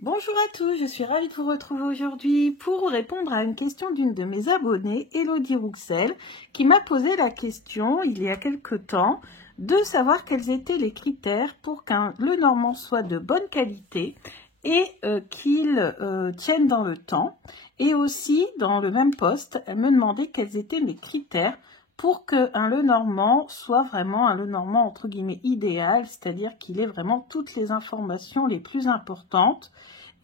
Bonjour à tous, je suis ravie de vous retrouver aujourd'hui pour répondre à une question d'une de mes abonnées, Elodie Rouxel, qui m'a posé la question il y a quelque temps de savoir quels étaient les critères pour qu'un Lenormand soit de bonne qualité et qu'il tienne dans le temps. Et aussi, dans le même post, elle me demandait quels étaient les critères pour qu'un Lenormand soit vraiment un Lenormand entre guillemets idéal, c'est-à-dire qu'il ait vraiment toutes les informations les plus importantes.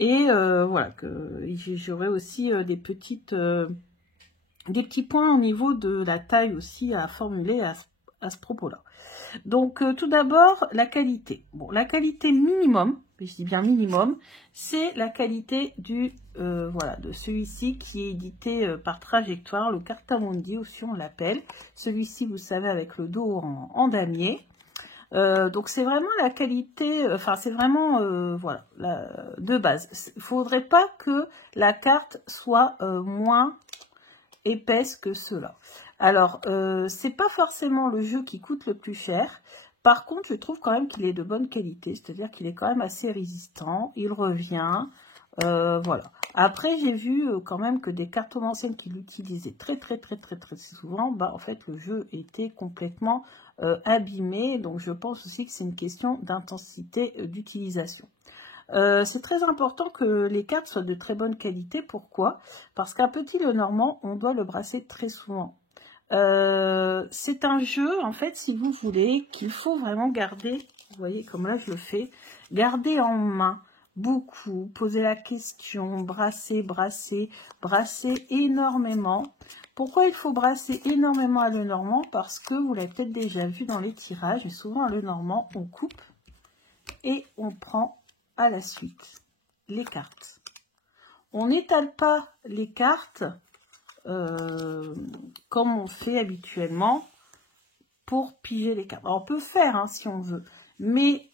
Et voilà, que j'aurais aussi des petits points au niveau de la taille aussi à formuler à ce propos-là. Donc tout d'abord, la qualité. Bon, la qualité minimum, je dis bien minimum, c'est la qualité du voilà, de celui-ci qui est édité par Trajectoire, le Cartamundi aussi on l'appelle. Celui-ci, vous savez, avec le dos en damier. Donc c'est vraiment la qualité, enfin c'est vraiment voilà, de base. Il faudrait pas que la carte soit moins épaisse que cela. Alors c'est pas forcément le jeu qui coûte le plus cher. Par contre, je trouve quand même qu'il est de bonne qualité, c'est-à-dire qu'il est quand même assez résistant, il revient, voilà. Après, j'ai vu quand même que des cartomanciennes qui l'utilisaient très souvent, bah en fait le jeu était complètement abîmé, donc je pense aussi que c'est une question d'intensité d'utilisation. C'est très important que les cartes soient de très bonne qualité. Pourquoi? Parce qu'un petit Lenormand, on doit le brasser très souvent. C'est un jeu, en fait, si vous voulez, qu'il faut vraiment garder, vous voyez, comme là je le fais, garder en main beaucoup, poser la question, brasser énormément. Pourquoi il faut brasser énormément à Lenormand? Parce que vous l'avez peut-être déjà vu dans les tirages, mais souvent à Lenormand, on coupe et on prend à la suite les cartes. On n'étale pas les cartes comme on fait habituellement pour piger les cartes. Alors, on peut faire hein, si on veut, mais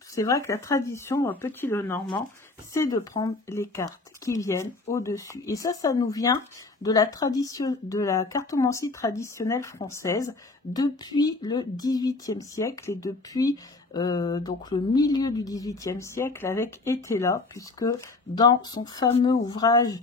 c'est vrai que la tradition dans Petit Lenormand, c'est de prendre les cartes qui viennent au-dessus. Et ça nous vient de la tradition, de la cartomancie traditionnelle française depuis le XVIIIe siècle et depuis donc le milieu du XVIIIe siècle avec Etela, puisque dans son fameux ouvrage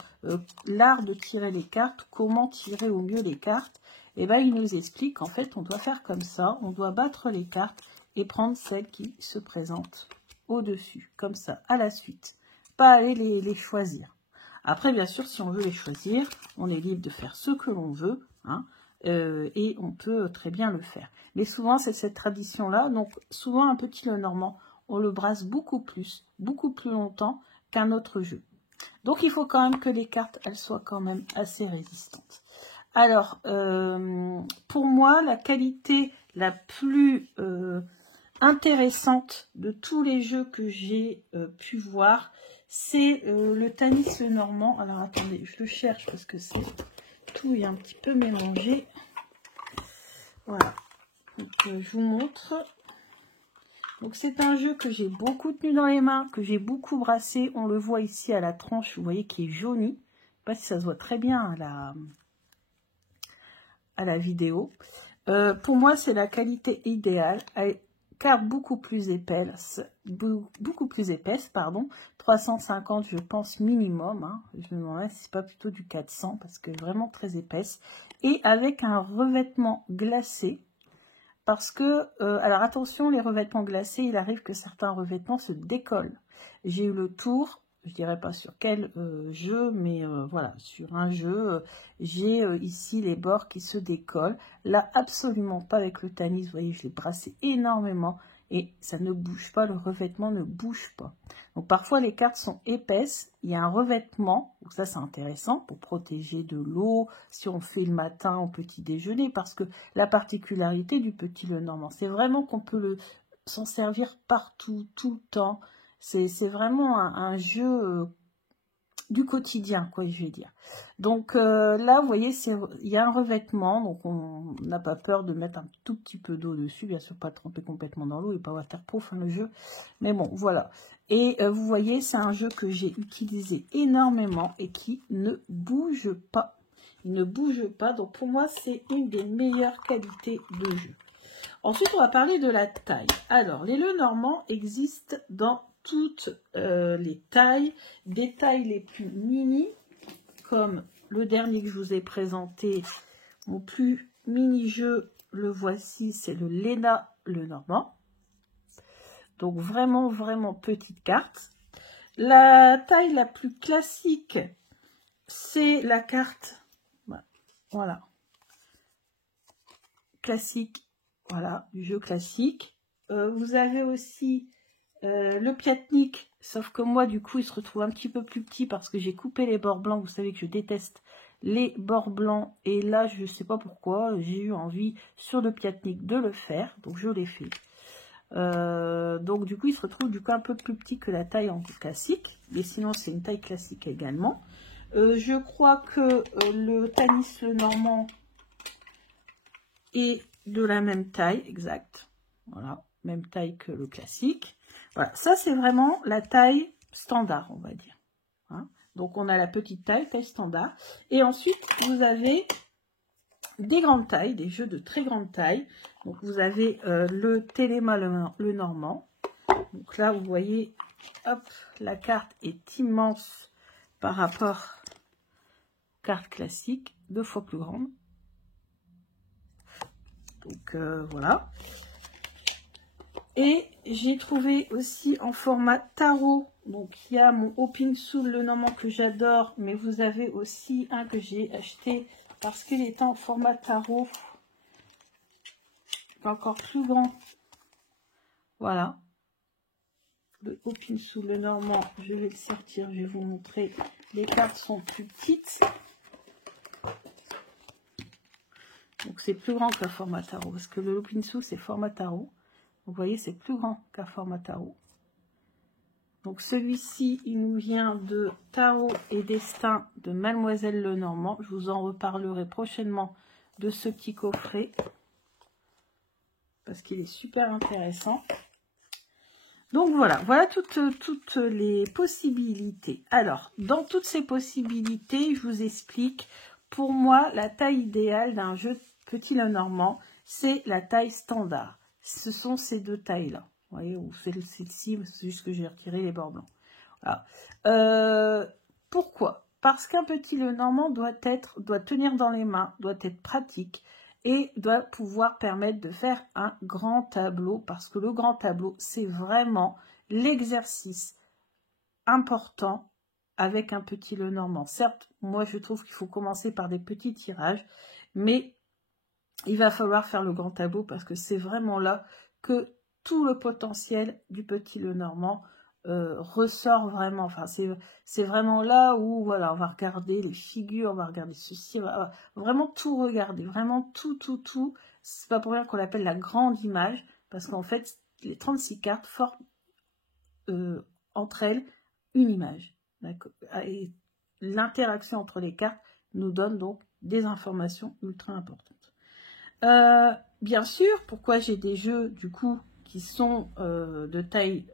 L'art de tirer les cartes, comment tirer au mieux les cartes, et ben il nous explique qu'en fait on doit faire comme ça, on doit battre les cartes et prendre celles qui se présentent au-dessus, comme ça, à la suite. Pas aller les choisir. Après, bien sûr, si on veut les choisir, on est libre de faire ce que l'on veut, hein, et on peut très bien le faire. Mais souvent, c'est cette tradition-là. Donc, souvent, un petit Lenormand, on le brasse beaucoup plus longtemps qu'un autre jeu. Donc, il faut quand même que les cartes, elles soient quand même assez résistantes. Alors, pour moi, la qualité la plus intéressante de tous les jeux que j'ai pu voir, c'est le Tanis Lenormand. Alors, attendez, je le cherche parce que c'est tout est un petit peu mélangé. Voilà. Donc, je vous montre. Donc, c'est un jeu que j'ai beaucoup tenu dans les mains, que j'ai beaucoup brassé. On le voit ici à la tranche, vous voyez, qui est jauni. Je ne sais pas si ça se voit très bien à la vidéo. Pour moi, c'est la qualité idéale. Carte beaucoup plus épaisse, pardon, 350 je pense minimum, hein. Je me demande si c'est pas plutôt du 400 parce que vraiment très épaisse, et avec un revêtement glacé, parce que, alors attention, les revêtements glacés, il arrive que certains revêtements se décollent. J'ai eu le tour, je dirais pas sur quel jeu, mais voilà, sur un jeu, j'ai ici les bords qui se décollent. Là, absolument pas avec le Tanis, vous voyez, je l'ai brassé énormément et ça ne bouge pas, le revêtement ne bouge pas. Donc parfois les cartes sont épaisses, il y a un revêtement, donc ça c'est intéressant pour protéger de l'eau, si on fait le matin au petit déjeuner, parce que la particularité du Petit Lenormand, c'est vraiment qu'on peut s'en servir partout, tout le temps. C'est vraiment un jeu du quotidien, quoi, je vais dire. Donc là, vous voyez, il y a un revêtement, donc on n'a pas peur de mettre un tout petit peu d'eau dessus, bien sûr pas tremper complètement dans l'eau, et pas waterproof hein, le jeu, mais bon, voilà. Et vous voyez, c'est un jeu que j'ai utilisé énormément et qui ne bouge pas. Il ne bouge pas, donc pour moi, c'est une des meilleures qualités de jeu. Ensuite, on va parler de la taille. Alors, les Lenormand existent dans toutes les tailles, des tailles les plus mini, comme le dernier que je vous ai présenté, mon plus mini jeu, le voici, c'est le Léna Lenormand. Donc vraiment, vraiment petite carte. La taille la plus classique, c'est la carte, voilà, classique, voilà, du jeu classique. Vous avez aussi le Piatnik, sauf que moi, du coup, il se retrouve un petit peu plus petit parce que j'ai coupé les bords blancs. Vous savez que je déteste les bords blancs. Et là, je ne sais pas pourquoi, j'ai eu envie sur le Piatnik de le faire. Donc, je l'ai fait. Donc, du coup, il se retrouve du coup un peu plus petit que la taille en classique. Mais sinon, c'est une taille classique également. Je crois que le Tanis Lenormand est de la même taille, exact. Voilà, même taille que le classique. Voilà, ça c'est vraiment la taille standard, on va dire. Hein, donc on a la petite taille, taille standard. Et ensuite, vous avez des grandes tailles, des jeux de très grande taille. Donc vous avez le Téléma Lenormand. Donc là, vous voyez, hop, la carte est immense par rapport à la carte classique, 2 fois plus grande. Donc voilà. Et j'ai trouvé aussi en format tarot. Donc il y a mon Opinsoul Lenormand que j'adore. Mais vous avez aussi un que j'ai acheté parce qu'il est en format tarot. Encore plus grand. Voilà. Le Opinsoul Lenormand. Je vais le sortir. Je vais vous montrer. Les cartes sont plus petites. Donc c'est plus grand qu'un format tarot. Parce que le Opinsoul c'est format tarot. Vous voyez, c'est plus grand qu'un format tarot. Donc celui-ci, il nous vient de Tarot et Destin de Mademoiselle Lenormand. Je vous en reparlerai prochainement de ce petit coffret. Parce qu'il est super intéressant. Donc voilà, voilà toutes les possibilités. Alors, dans toutes ces possibilités, je vous explique. Pour moi, la taille idéale d'un jeu petit Lenormand, c'est la taille standard. Ce sont ces deux tailles-là. Vous voyez, ou celle-ci, c'est juste que j'ai retiré les bords blancs. Voilà. Pourquoi? Parce qu'un petit Lenormand doit tenir dans les mains, doit être pratique et doit pouvoir permettre de faire un grand tableau. Parce que le grand tableau, c'est vraiment l'exercice important avec un petit Lenormand. Certes, moi je trouve qu'il faut commencer par des petits tirages, mais il va falloir faire le grand tableau parce que c'est vraiment là que tout le potentiel du petit Lenormand ressort vraiment. Enfin, c'est vraiment là où voilà, on va regarder les figures, on va regarder ceci, on va vraiment tout regarder, vraiment tout. C'est pas pour rien qu'on l'appelle la grande image, parce qu'en fait, les 36 cartes forment entre elles une image. Et l'interaction entre les cartes nous donne donc des informations ultra importantes. Bien sûr, pourquoi j'ai des jeux du coup qui sont de taille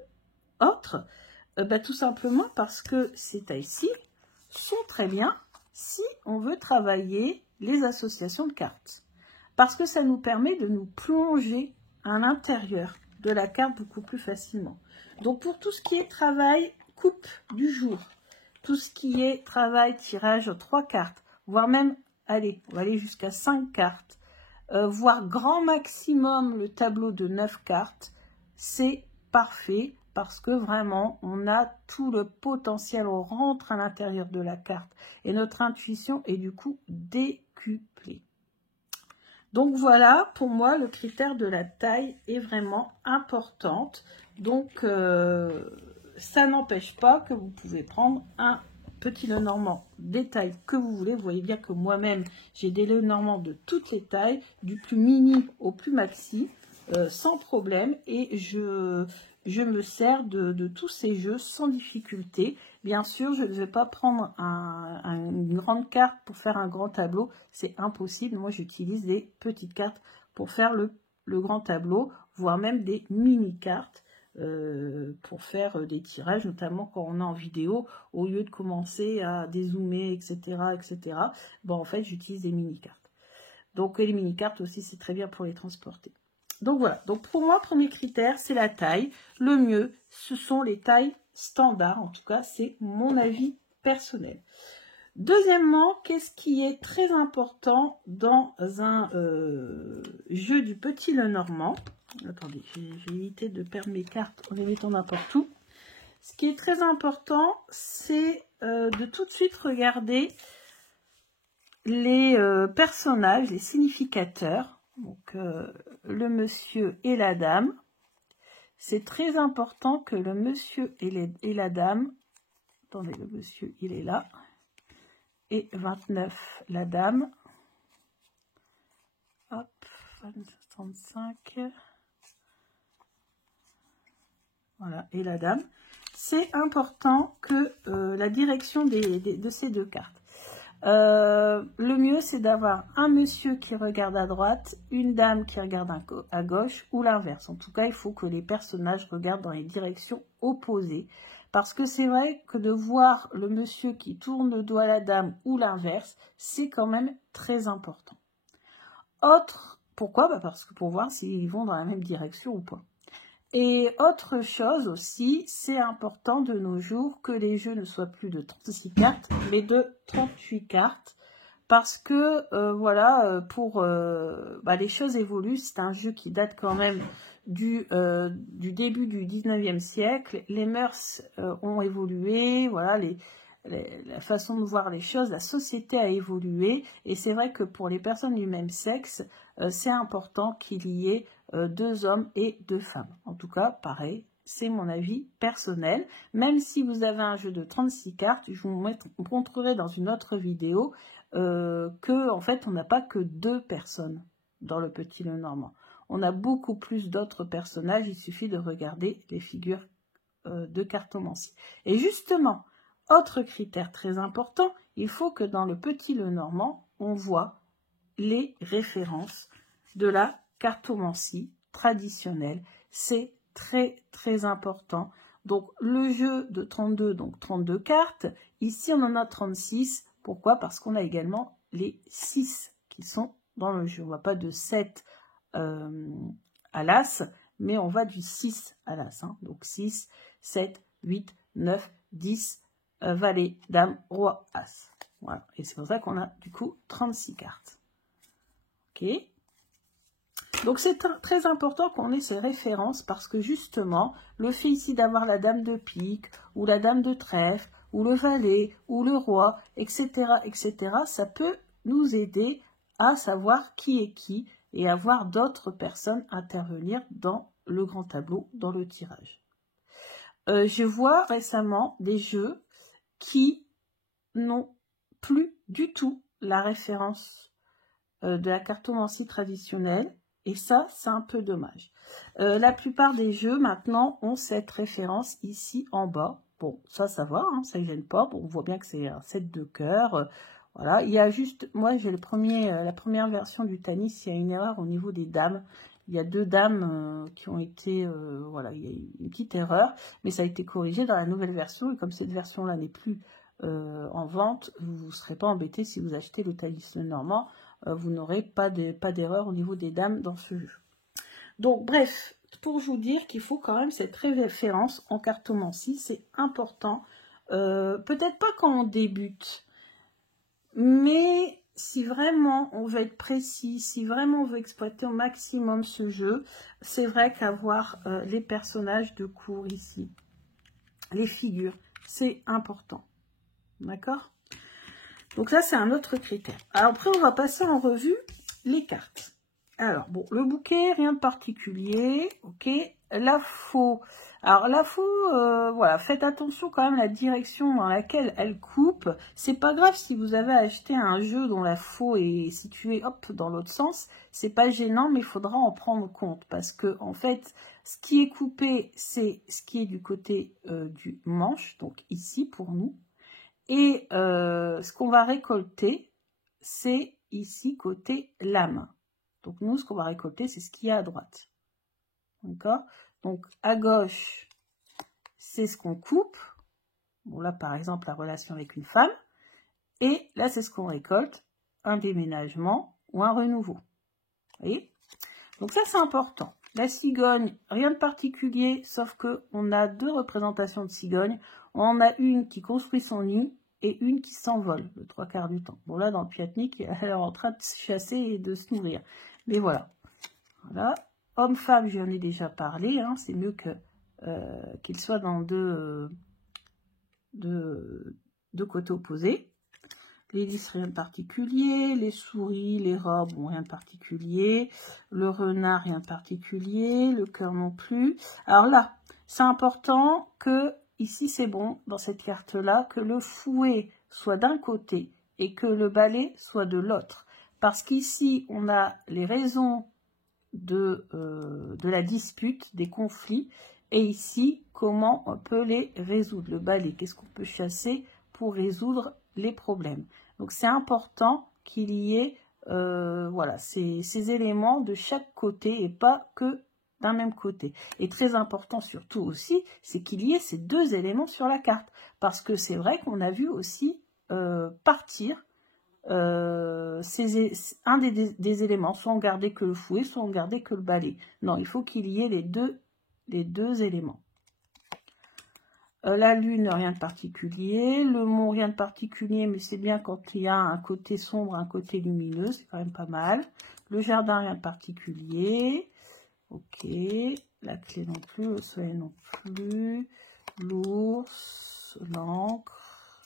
autre, tout simplement parce que ces tailles-ci sont très bien si on veut travailler les associations de cartes. Parce que ça nous permet de nous plonger à l'intérieur de la carte beaucoup plus facilement. Donc pour tout ce qui est travail coupe du jour, tout ce qui est travail tirage 3 cartes, voire même, allez, on va aller jusqu'à 5 cartes, voire grand maximum le tableau de 9 cartes, c'est parfait parce que vraiment on a tout le potentiel, on rentre à l'intérieur de la carte et notre intuition est du coup décuplée. Donc voilà, pour moi le critère de la taille est vraiment importante. Donc ça n'empêche pas que vous pouvez prendre un petit Lenormand des tailles que vous voulez. Vous voyez bien que moi-même, j'ai des Lenormand de toutes les tailles, du plus mini au plus maxi, sans problème. Et je me sers de tous ces jeux sans difficulté. Bien sûr, je ne vais pas prendre une grande carte pour faire un grand tableau. C'est impossible. Moi, j'utilise des petites cartes pour faire le grand tableau, voire même des mini-cartes. Pour faire des tirages, notamment quand on est en vidéo, au lieu de commencer à dézoomer, etc. Bon, en fait, j'utilise des mini-cartes. Donc, les mini-cartes aussi, c'est très bien pour les transporter. Donc voilà, donc pour moi, premier critère, c'est la taille. Le mieux, ce sont les tailles standards. En tout cas, c'est mon avis personnel. Deuxièmement, qu'est-ce qui est très important dans un jeu du Petit Lenormand? Attendez, j'ai évité de perdre mes cartes en les mettant n'importe où. Ce qui est très important, c'est de tout de suite regarder les personnages, les significateurs. Donc, le monsieur et la dame. C'est très important que le monsieur et la dame... Attendez, le monsieur, il est là. Et 29, la dame. Hop, 35. Voilà, et la dame. C'est important que la direction de ces deux cartes. Le mieux, c'est d'avoir un monsieur qui regarde à droite, une dame qui regarde à gauche, ou l'inverse. En tout cas, il faut que les personnages regardent dans les directions opposées. Parce que c'est vrai que de voir le monsieur qui tourne le dos à la dame ou l'inverse, c'est quand même très important. Pourquoi? Parce que pour voir s'ils vont dans la même direction ou pas. Et autre chose aussi, c'est important de nos jours que les jeux ne soient plus de 36 cartes, mais de 38 cartes. Parce que, voilà, les choses évoluent. C'est un jeu qui date quand même du début du 19e siècle. Les mœurs ont évolué, voilà, la façon de voir les choses, la société a évolué. Et c'est vrai que pour les personnes du même sexe, c'est important qu'il y ait 2 hommes et 2 femmes. En tout cas, pareil, c'est mon avis personnel. Même si vous avez un jeu de 36 cartes, je vous montrerai dans une autre vidéo que en fait, on n'a pas que 2 personnes dans le Petit Lenormand. On a beaucoup plus d'autres personnages, il suffit de regarder les figures de cartomancie. Et justement, autre critère très important, il faut que dans le Petit Lenormand, on voit les références de la cartomancie traditionnelle. C'est très très important. Donc le jeu de 32, donc 32 cartes, ici on en a 36. Pourquoi? Parce qu'on a également les 6 qui sont dans le jeu. On ne va pas de 7 à l'as, mais on va du 6 à l'as. Hein. Donc 6, 7, 8, 9, 10, valet, dame, roi, as. Voilà. Et c'est pour ça qu'on a du coup 36 cartes. Ok. Donc c'est très important qu'on ait ces références parce que justement, le fait ici d'avoir la dame de pique ou la dame de trèfle ou le valet ou le roi, etc., ça peut nous aider à savoir qui est qui et à voir d'autres personnes intervenir dans le grand tableau, dans le tirage. Je vois récemment des jeux qui n'ont plus du tout la référence de la cartomancie traditionnelle. Et ça, c'est un peu dommage. La plupart des jeux, maintenant, ont cette référence ici en bas. Bon, ça va, hein, ça ne gêne pas. Bon, on voit bien que c'est un 7 de cœur. Voilà, il y a juste... Moi, j'ai la première version du Tanis, il y a une erreur au niveau des dames. Il y a 2 dames qui ont été... voilà, il y a une petite erreur. Mais ça a été corrigé dans la nouvelle version. Et comme cette version-là n'est plus en vente, vous ne serez pas embêté si vous achetez le Tanis Lenormand. Vous n'aurez pas d'erreur au niveau des dames dans ce jeu. Donc, bref, pour vous dire qu'il faut quand même cette référence en cartomancie, c'est important. Peut-être pas quand on débute, mais si vraiment on veut être précis, si vraiment on veut exploiter au maximum ce jeu, c'est vrai qu'avoir les personnages de cours ici, les figures, c'est important. D'accord ? Donc ça, c'est un autre critère. Alors après, on va passer en revue les cartes. Alors, bon, le bouquet, rien de particulier. Ok. La faux. Alors, la faux, voilà, faites attention quand même à la direction dans laquelle elle coupe. C'est pas grave si vous avez acheté un jeu dont la faux est située, hop, dans l'autre sens. C'est pas gênant, mais il faudra en prendre compte. Parce que, en fait, ce qui est coupé, c'est ce qui est du côté du manche. Donc, ici, pour nous. Et ce qu'on va récolter, c'est ici côté lame. Donc nous, ce qu'on va récolter, c'est ce qu'il y a à droite. D'accord? Donc à gauche, c'est ce qu'on coupe. Bon là, par exemple, la relation avec une femme. Et là, c'est ce qu'on récolte, un déménagement ou un renouveau. Vous voyez? Donc ça, c'est important. La cigogne, rien de particulier, sauf que on a deux représentations de cigogne. On en a une qui construit son nid et une qui s'envole le 3/4 du temps. Bon, là, dans le Piatnik, elle est en train de se chasser et de se nourrir. Mais voilà. Voilà. Homme-femme, j'en ai déjà parlé. Hein. C'est mieux que qu'ils soient dans deux côtés opposés. Les lys, rien de particulier. Les souris, les rats, bon, rien de particulier. Le renard, rien de particulier. Le cœur non plus. Alors là, c'est important que, ici c'est bon, dans cette carte-là, que le fouet soit d'un côté et que le balai soit de l'autre. Parce qu'ici, on a les raisons de la dispute, des conflits. Et ici, comment on peut les résoudre? Le balai, qu'est-ce qu'on peut chasser pour résoudre les problèmes? Donc, c'est important qu'il y ait voilà, ces éléments de chaque côté et pas que d'un même côté. Et très important surtout aussi, c'est qu'il y ait ces deux éléments sur la carte. Parce que c'est vrai qu'on a vu aussi partir un des éléments, soit on gardait que le fouet, soit on gardait que le balai. Non, il faut qu'il y ait les deux éléments. La lune, rien de particulier. Le mont, rien de particulier, mais c'est bien quand il y a un côté sombre, un côté lumineux, c'est quand même pas mal. Le jardin, rien de particulier. Ok. La clé non plus, le soleil non plus. L'ours, l'encre.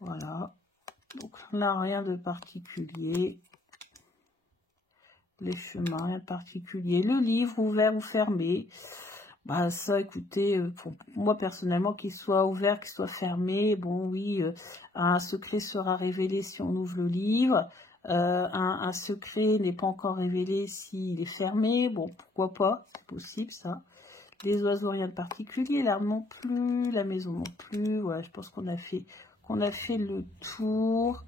Voilà. Donc là, rien de particulier. Les chemins, rien de particulier. Le livre, ouvert ou fermé. Bah ça, écoutez, pour moi personnellement, qu'il soit ouvert, qu'il soit fermé, bon oui, un secret sera révélé si on ouvre le livre. Un secret n'est pas encore révélé s'il est fermé. Bon, pourquoi pas, c'est possible ça. Les oiseaux, rien de particulier. L'arbre non plus, la maison non plus. Voilà, je pense qu'on a fait le tour.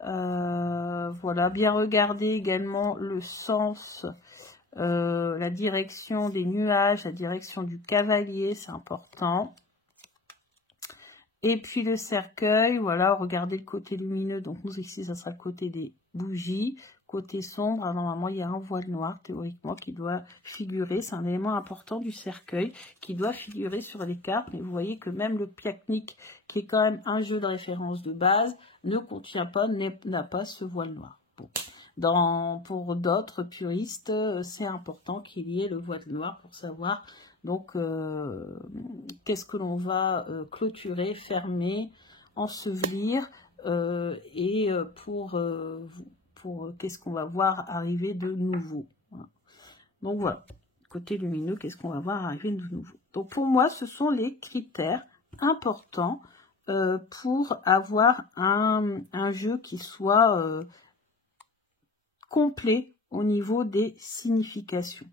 Voilà, bien regarder également le sens, la direction des nuages, la direction du cavalier, c'est important. Et puis le cercueil, voilà, regardez le côté lumineux, donc nous ici ça sera le côté des bougies. Côté sombre, normalement il y a un voile noir théoriquement qui doit figurer, c'est un élément important du cercueil qui doit figurer sur les cartes, mais vous voyez que même le Piatnik, qui est quand même un jeu de référence de base, ne contient pas, n'a pas ce voile noir. Bon. Pour d'autres puristes, c'est important qu'il y ait le voile noir pour savoir donc qu'est-ce que l'on va clôturer, fermer, ensevelir et pour qu'est-ce qu'on va voir arriver de nouveau. Voilà. Donc voilà, côté lumineux, qu'est-ce qu'on va voir arriver de nouveau. Donc pour moi, ce sont les critères importants pour avoir un jeu qui soit complet au niveau des significations.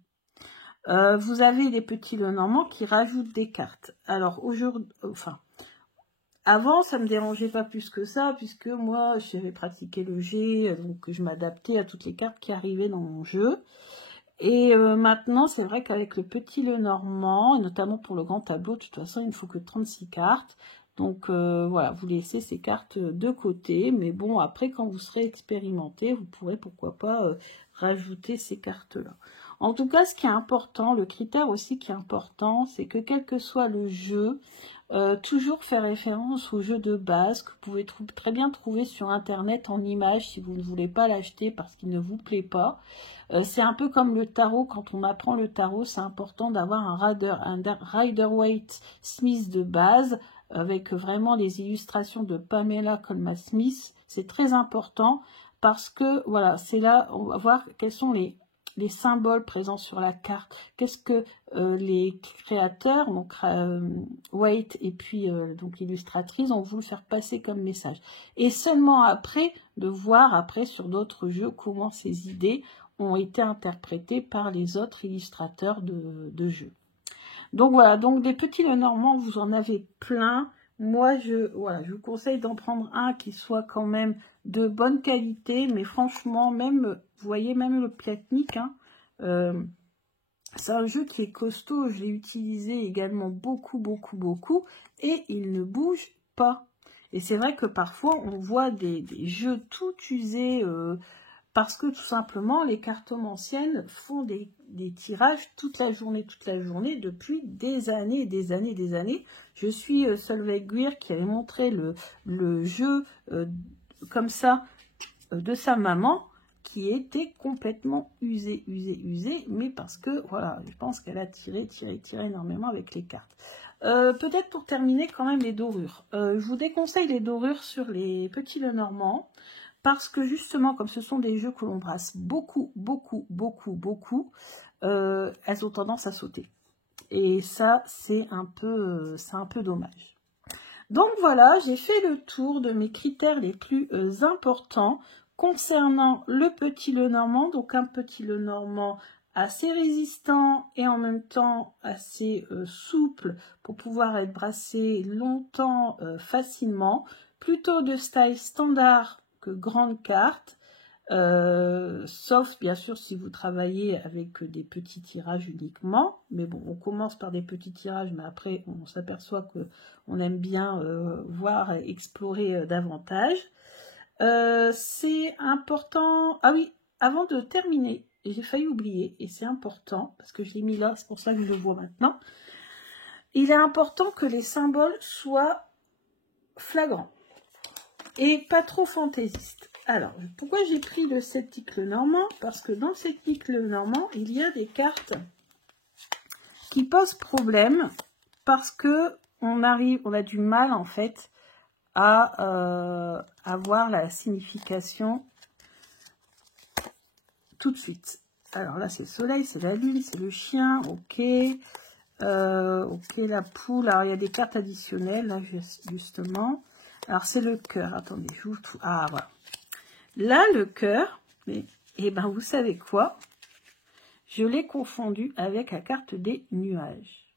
Vous avez les petits Lenormand qui rajoutent des cartes. Alors aujourd'hui, avant, ça me dérangeait pas plus que ça, puisque moi, j'avais pratiqué le jet, donc je m'adaptais à toutes les cartes qui arrivaient dans mon jeu. Et maintenant, c'est vrai qu'avec le petit Lenormand, et notamment pour le grand tableau, de toute façon, il ne faut que 36 cartes. Donc voilà, vous laissez ces cartes de côté. Mais bon, après, quand vous serez expérimenté, vous pourrez, pourquoi pas, rajouter ces cartes-là. En tout cas, ce qui est important, le critère aussi qui est important, c'est que quel que soit le jeu, toujours faire référence au jeu de base que vous pouvez très bien trouver sur internet en image si vous ne voulez pas l'acheter parce qu'il ne vous plaît pas. C'est un peu comme le tarot, quand on apprend le tarot, c'est important d'avoir un Rider-Waite Smith de base avec vraiment les illustrations de Pamela Colman Smith. C'est très important parce que voilà, c'est là, on va voir quels sont les symboles présents sur la carte, qu'est-ce que les créateurs, donc Waite et puis donc l'illustratrice ont voulu faire passer comme message. Et seulement après, de voir après sur d'autres jeux comment ces idées ont été interprétées par les autres illustrateurs de jeux. Donc voilà, donc des petits Lenormand, vous en avez plein. Moi, je vous conseille d'en prendre un qui soit quand même de bonne qualité, mais franchement, même, vous voyez, même le Piatnik, hein, c'est un jeu qui est costaud, je l'ai utilisé également beaucoup, et il ne bouge pas. Et c'est vrai que parfois, on voit des jeux tout usés, parce que tout simplement, les cartomanciennes font des tirages toute la journée, depuis des années, des années, des années. Je suis Solveig Guir qui avait montré le jeu comme ça de sa maman, qui était complètement usé, mais parce que, voilà, je pense qu'elle a tiré énormément avec les cartes. Peut-être pour terminer quand même les dorures. Je vous déconseille les dorures sur les petits Lenormand, parce que justement, comme ce sont des jeux que l'on brasse beaucoup, elles ont tendance à sauter. Et ça, c'est un peu dommage. Donc voilà, j'ai fait le tour de mes critères les plus importants concernant le petit Lenormand. Donc un petit Lenormand assez résistant et en même temps assez souple pour pouvoir être brassé longtemps facilement. Plutôt de style standard que grande carte. Sauf bien sûr si vous travaillez avec des petits tirages uniquement, mais bon, on commence par des petits tirages, mais après on s'aperçoit que on aime bien voir explorer davantage. C'est important. Ah oui, avant de terminer, j'ai failli oublier, et c'est important parce que je l'ai mis là, c'est pour ça que je le vois maintenant. Il est important que les symboles soient flagrants et pas trop fantaisistes. Alors, pourquoi j'ai pris le sceptique Lenormand? Parce que dans le sceptique Lenormand, il y a des cartes qui posent problème parce que on a du mal en fait à voir la signification tout de suite. Alors là, c'est le soleil, c'est la lune, c'est le chien, ok. Ok, la poule. Alors, il y a des cartes additionnelles, là, justement. Alors, c'est le cœur. Attendez, j'ouvre tout. Ah, voilà. Là, le cœur, et ben, vous savez quoi? Je l'ai confondu avec la carte des nuages.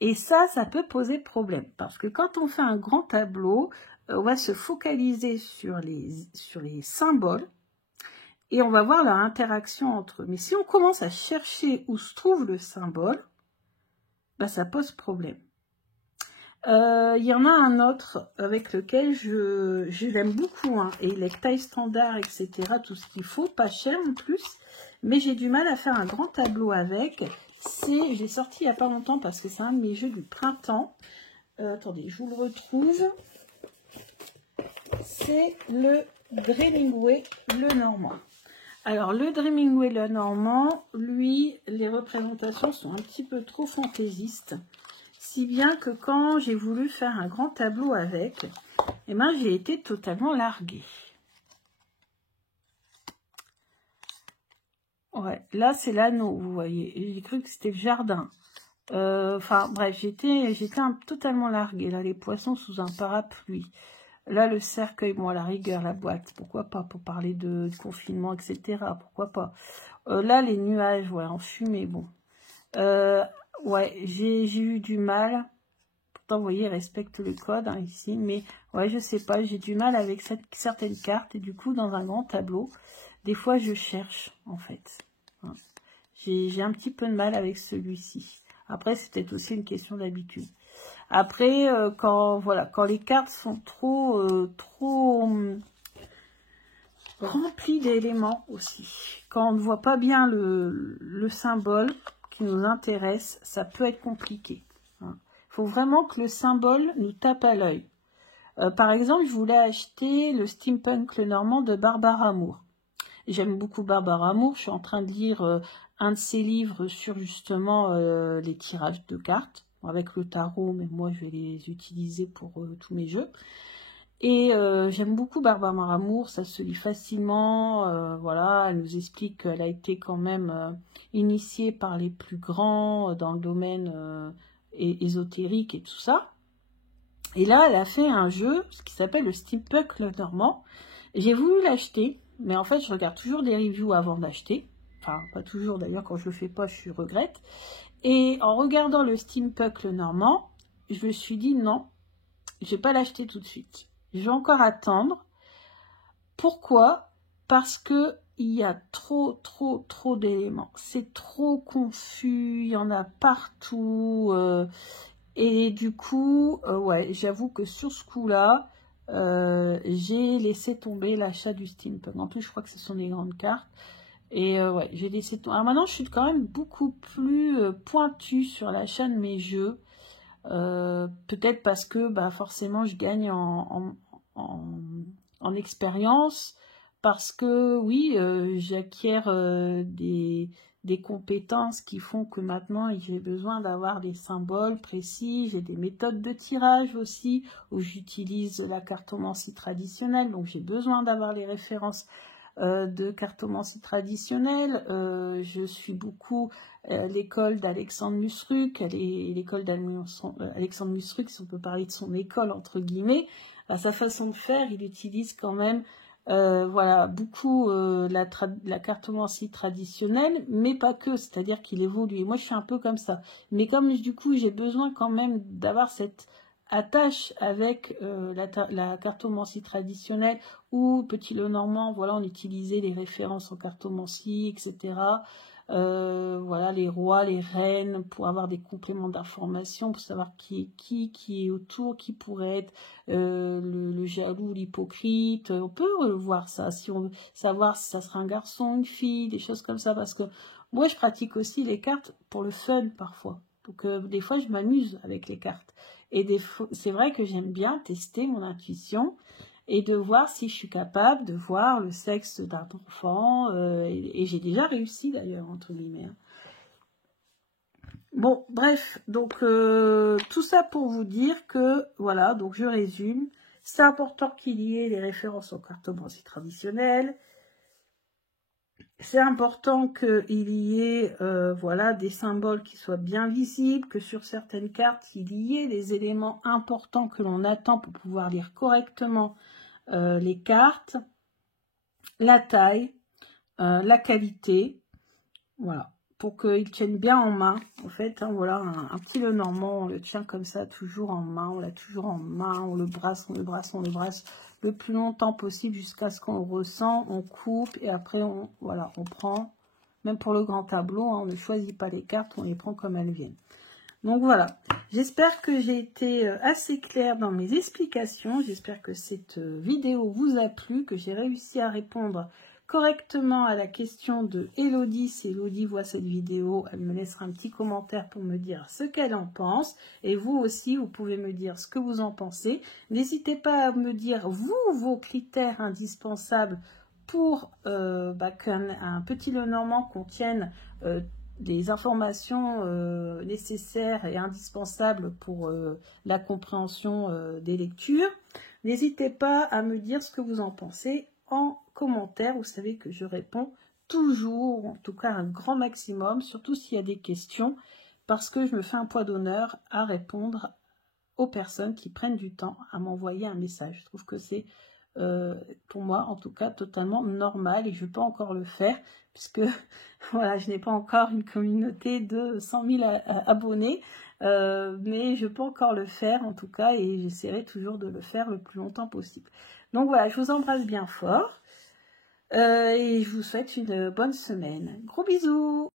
Et ça peut poser problème. Parce que quand on fait un grand tableau, on va se focaliser sur les symboles. Et on va voir leur interaction entre eux. Mais si on commence à chercher où se trouve le symbole, ben, ça pose problème. Il y en a un autre avec lequel je l'aime beaucoup, hein, et il est taille standard, etc. Tout ce qu'il faut, pas cher en plus, mais j'ai du mal à faire un grand tableau avec. J'ai sorti il n'y a pas longtemps parce que c'est un de mes jeux du printemps. Attendez, je vous le retrouve. C'est le Dreamingway Lenormand. Alors, le Dreamingway Lenormand, lui, les représentations sont un petit peu trop fantaisistes. Si bien que quand j'ai voulu faire un grand tableau avec, eh ben, j'ai été totalement larguée. Ouais, là c'est l'anneau, vous voyez. J'ai cru que c'était le jardin. Enfin bref, j'étais totalement larguée. Là, les poissons sous un parapluie. Là, le cercueil, moi, à la rigueur, la boîte, pourquoi pas, pour parler de confinement, etc. Pourquoi pas. Là, les nuages, ouais, en fumée, bon. Ouais, j'ai eu du mal. Pourtant, vous voyez, respecte le code hein, ici. Mais ouais, je sais pas, j'ai du mal avec certaines cartes. Et du coup, dans un grand tableau, des fois, je cherche, en fait. Hein. J'ai un petit peu de mal avec celui-ci. Après, c'est peut-être aussi une question d'habitude. Après, quand les cartes sont trop remplies d'éléments aussi. Quand on ne voit pas bien le symbole qui nous intéresse, ça peut être compliqué. Il faut vraiment que le symbole nous tape à l'œil. Par exemple, je voulais acheter le Steampunk Lenormand de Barbara Moore. J'aime beaucoup Barbara Moore. Je suis en train de lire un de ses livres sur justement les tirages de cartes. Avec le tarot, mais moi, je vais les utiliser pour tous mes jeux. Et j'aime beaucoup Barbara Moore, ça se lit facilement. Voilà, elle nous explique qu'elle a été quand même initiée par les plus grands dans le domaine ésotérique et tout ça. Et là, elle a fait un jeu qui s'appelle le Steampunk Lenormand. J'ai voulu l'acheter, mais en fait, je regarde toujours des reviews avant d'acheter. Enfin, pas toujours d'ailleurs, quand je le fais pas, je regrette. Et en regardant le Steampunk Lenormand, je me suis dit non, je vais pas l'acheter tout de suite. Je vais encore attendre. Pourquoi? Parce que il y a trop d'éléments. C'est trop confus, il y en a partout. Et du coup, ouais, j'avoue que sur ce coup-là, j'ai laissé tomber l'achat du steampunk. En plus, je crois que ce sont des grandes cartes. Et ouais, j'ai laissé tomber. Alors maintenant, je suis quand même beaucoup plus pointue sur l'achat de mes jeux. Peut-être parce que bah, forcément, je gagne en expérience. Parce que oui, j'acquiers des compétences qui font que maintenant j'ai besoin d'avoir des symboles précis, j'ai des méthodes de tirage aussi où j'utilise la cartomancie traditionnelle, donc j'ai besoin d'avoir les références de cartomancie traditionnelle. Je suis beaucoup l'école d'Alexandre Musruc, l'école d'Alexandre Musruc, si on peut parler de son école entre guillemets. À sa façon de faire, il utilise quand même voilà, beaucoup la cartomancie traditionnelle, mais pas que, c'est-à-dire qu'il évolue. Et moi, je suis un peu comme ça. Mais comme du coup, j'ai besoin quand même d'avoir cette attache avec la cartomancie traditionnelle ou Petit Lenormand, voilà, on utilisait les références en cartomancie, etc. Voilà, les rois, les reines, pour avoir des compléments d'information, pour savoir qui est autour, qui pourrait être le jaloux, l'hypocrite. On peut voir ça, si on veut savoir si ça sera un garçon, une fille, des choses comme ça, parce que moi, je pratique aussi les cartes pour le fun, parfois. Donc, des fois, je m'amuse avec les cartes. Et c'est vrai que j'aime bien tester mon intuition et de voir si je suis capable de voir le sexe d'un enfant. Et j'ai déjà réussi d'ailleurs, entre guillemets. Bon, bref, donc tout ça pour vous dire que, voilà, donc je résume. C'est important qu'il y ait les références aux cartomancie traditionnelles. C'est important qu'il y ait voilà, des symboles qui soient bien visibles, que sur certaines cartes, il y ait les éléments importants que l'on attend pour pouvoir lire correctement les cartes, la taille, la qualité, voilà, pour qu'ils tiennent bien en main. En fait, hein, voilà, un petit Lenormand, on le tient comme ça, toujours en main, on l'a toujours en main, on le brasse, on le brasse, on le brasse le plus longtemps possible jusqu'à ce qu'on ressent, on coupe et après, voilà, on prend, même pour le grand tableau, hein, on ne choisit pas les cartes, on les prend comme elles viennent. Donc voilà, j'espère que j'ai été assez claire dans mes explications, j'espère que cette vidéo vous a plu, que j'ai réussi à répondre correctement à la question de Elodie. Si Elodie voit cette vidéo, elle me laissera un petit commentaire pour me dire ce qu'elle en pense. Et vous aussi, vous pouvez me dire ce que vous en pensez. N'hésitez pas à me dire, vous, vos critères indispensables pour qu'un petit Lenormand contienne des informations nécessaires et indispensables pour la compréhension des lectures. N'hésitez pas à me dire ce que vous en pensez en commentaire. Vous savez que je réponds toujours, en tout cas un grand maximum, surtout s'il y a des questions, parce que je me fais un poids d'honneur à répondre aux personnes qui prennent du temps à m'envoyer un message. Je trouve que c'est pour moi en tout cas totalement normal et je peux encore le faire puisque voilà, je n'ai pas encore une communauté de 100 000 abonnés, mais je peux encore le faire en tout cas et j'essaierai toujours de le faire le plus longtemps possible. Donc voilà, je vous embrasse bien fort et je vous souhaite une bonne semaine. Gros bisous!